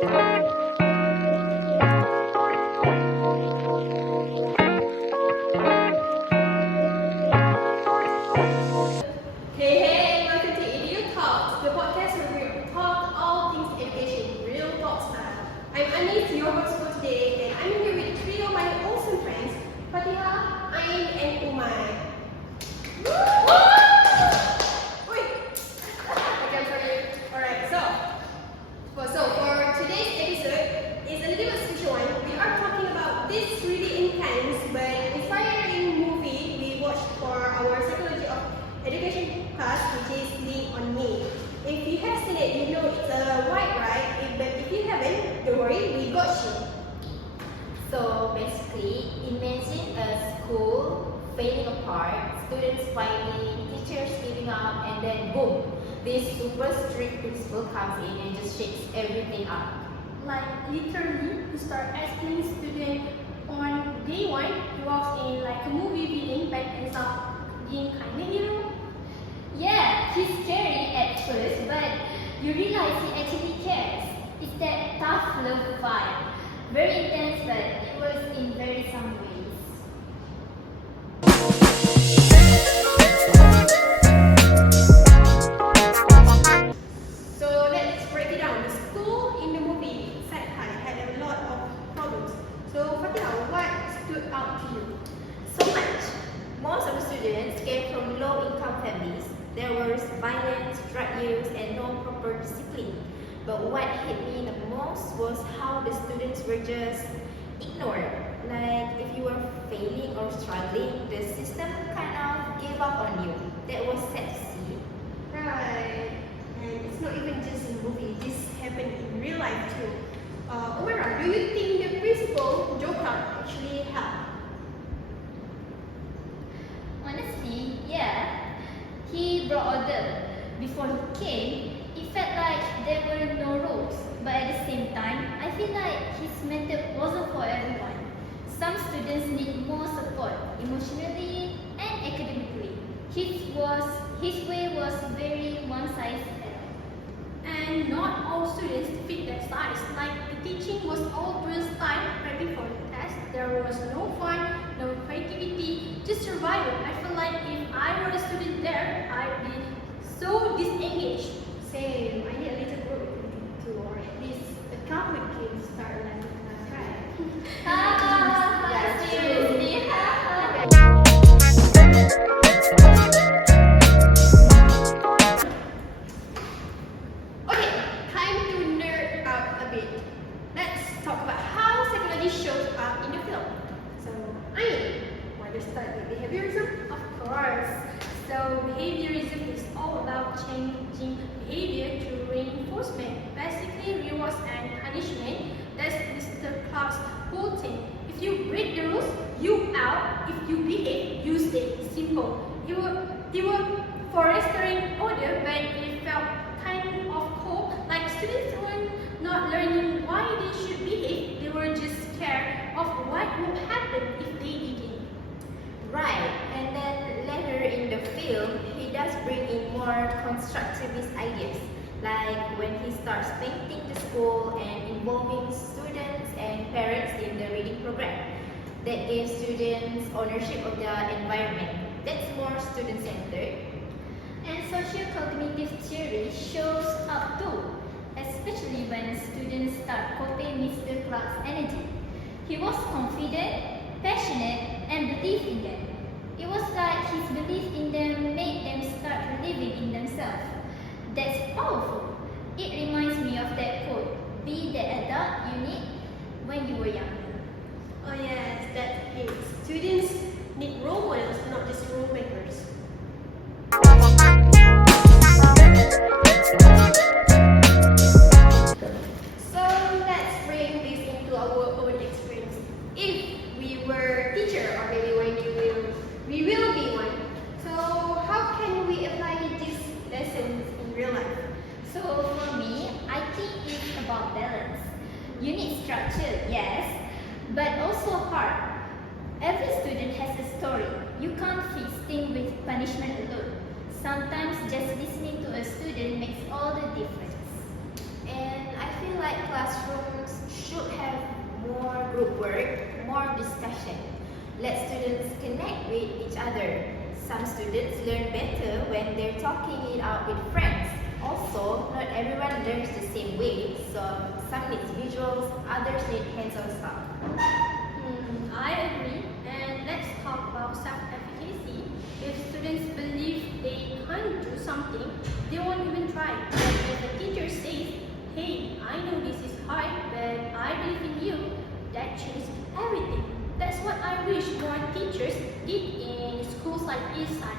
Hey, welcome to edutalk, the podcast where we talk all things education, real talk style. I'm Anis, your host for today, and I'm here with three of my awesome friends, Fatihah, AIEN, and Umay. Wait, okay, for you. Alright, so for today's episode is a little special one. We are talking about this really intense but inspiring movie we watched for our psychology of education class, which is Lean on Me. If you have seen it, you know it's a white ride, but if you haven't, don't worry, we got you. So basically, imagine a school failing apart, students fighting, teachers giving up, and then boom, this super strict principal comes in and just shakes everything up. Like literally, you start asking student on day one, he walks in like a movie villain, but ends up being kind of hero. Yeah, he's scary at first, but you realize he actually cares. It's that tough love vibe. Very intense, but it was in very some ways. So let's break it down. The school in the movie SYAHIRAH had a lot of problems. So Fatihah, what stood out to you? So much. Most of the students came from low-income families. There was violence, drug use, and no proper discipline. But what hit me the most was how the students were just ignored. Like if you were failing or struggling, the system kind of gave up on you. That was sad to see. Right. And it's not even just in the movie. This happened in real life too. UMAIRAH, do you think the principal Joker actually helped? Honestly, yeah. He brought order. Before he came, it felt like there were no rules. But at the same time, I feel like his method wasn't for everyone. Some students need more support, emotionally and academically. His way was very one-size-fits-all. And not all students fit that size. Like the teaching was all drill style right before the test. There was no fun, no creativity, just survival. I feel like if I were a student there, I'd be so disengaged. Same. I need a little group too, or at least a couple of kids start learning to try. Yeah, seriously. Okay, time to nerd out a bit. Let's talk about how psychology shows up in the film. So, AIEN, why don't you start with behaviorism? Of course. So behaviorism is all about changing behavior through reinforcement. Basically, rewards and punishment. That's Mr. Clark's whole thing. If you break the rules, you out. If you behave, you stay. Simple. It was for restoring order, but it felt kind of cold. Like students were not learning why they should behave. They were just scared of what would happen if they didn't. Right, and then later in the film, he does bring in more constructivist ideas. Like when he starts painting the school and involving students and parents in the reading program. That gives students ownership of their environment. That's more student-centered. And socio-cognitive theory shows up too, especially when students start copying Mr. Clark's energy. He was confident, passionate, and believed in them. It was like his belief in them made them start believing in themselves. That's powerful. It reminds me of that quote, "Be the adult you need when you were younger." Oh yes, that is. Students need role models, not just rule makers. So let's bring this into our own experience. If we were teacher, or maybe when we will be one. So how can we apply these lessons in real life? So for me, I think it's about balance. You need structure, yes, but also heart. Every student has a story. You can't fix things with punishment alone. Sometimes just listening to a student makes all the difference. And I feel like classroom discussion. Let students connect with each other. Some students learn better when they're talking it out with friends. Also, not everyone learns the same way, so some need visuals, others need hands-on stuff. I agree. And let's talk about self-efficacy. If students believe they can't do something, they won't even try. But if the teacher says, "Hey, I know this is hard, but I believe in you," that changes everything. That's what I wish more teachers did in schools like Eastside.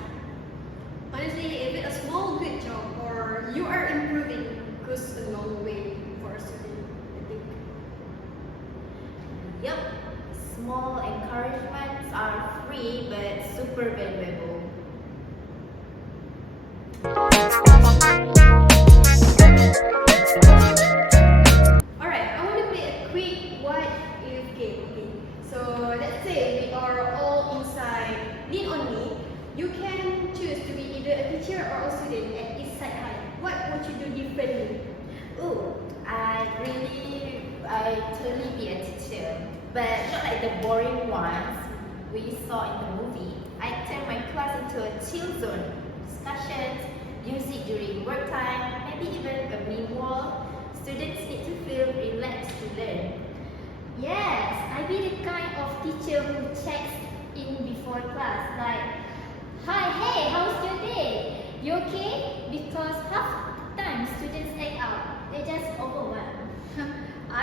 Honestly, if it's a small good job or you are improving, goes a long way for a student, I think. Yup, small encouragements are free but super valuable. Alright, I want to play a quick what if game. Okay. So let's say we are all inside Lean on Me. You can choose to be either a teacher or a student at Eastside High. What would you do differently? Ooh, I totally be a teacher, but not like the boring ones we saw in the movie. I turn my class into a chill zone. Discussions, music during work time, maybe even a meme wall. Students need to feel relaxed to learn. Yes, I be the kind of teacher who checks in before class, like, "Hi, hey, how's your day? You okay?" Because half the time students act out, they just overwhelmed. I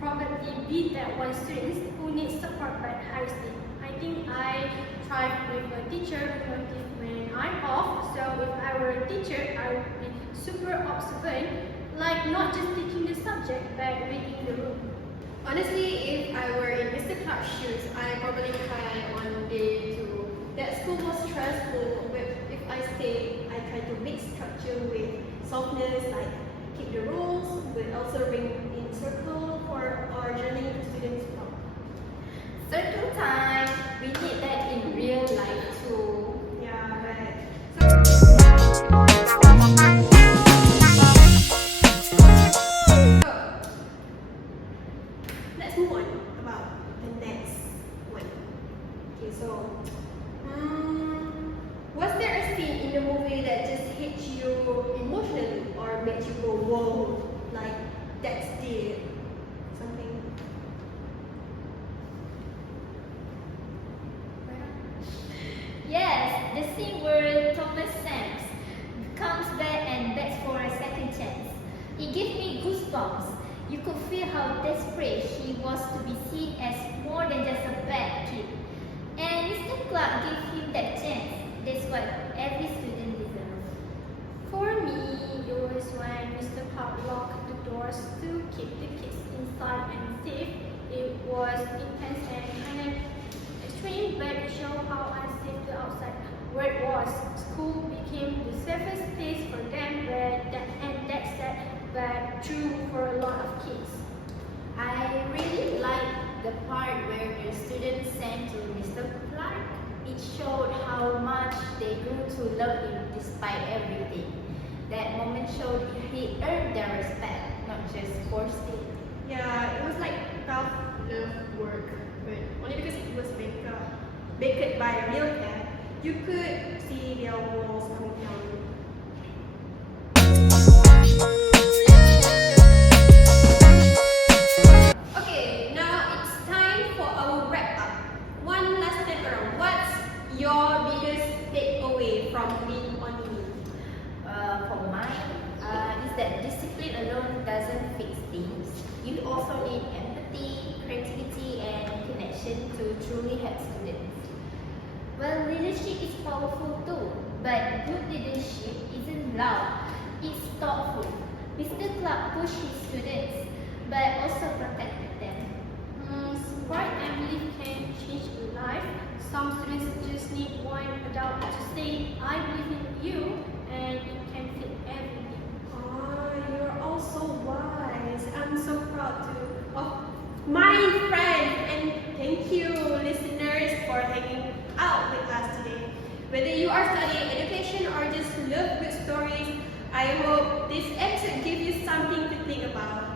probably be that one student who needs support but hires it. I think I thrive with a teacher who notices when I'm off. So if I were a teacher, I would be super observant, like not just teaching the subject but reading the room. Honestly, if I were in Mr. Clark's shoes, I probably cry on day 2. That school was stressful, but if I stay, I try to mix structure with softness, like keep the rules, but also ring in circle for our journey to students' talk. Circle time, we need that in real life too. Yeah, right. So, let's move on about the next one. Okay, so, was there a scene in the movie that just hit you emotionally or made you go, whoa, like that's deep? Something. Yes, the scene where Thomas Sands comes back and begs for a second chance. It gave me goosebumps. You could feel how desperate he was to be seen as more than just a bad kid. And Mr. Clark gave him that chance. That's what every student deserves. For me, it was when Mr. Clark locked the doors to keep the kids inside and safe. It was intense and kind of extreme, but it showed how unsafe the outside world was. School became the safest place for them, and that's sad, but true for a lot of kids. I really like the part where the students sang to Mr. Clark. It showed how much they grew to love him despite everything. That moment showed he earned their respect, not just forced it. Yeah, it was like tough love work, but only because it was baked by a real cat, you could see their walls coming down. Okay, now it's time for our wrap up. One last time around, what's your biggest takeaway from Lean on Me? For mine, is that discipline alone doesn't fix things. You also need empathy, creativity, and connection to truly help students. Well, leadership is powerful too, but good leadership isn't loud, it's thoughtful. Mr. Clark pushed his students, but also protected them. Support and belief can change a life. Some students just need one adult to say, "I believe in you," and it can fit everything. Oh, you're all so wise. I'm so proud of my friends, and thank you, listeners, for hanging out with us today. Whether you are studying education or just love good stories, I hope this episode gives you something to think about.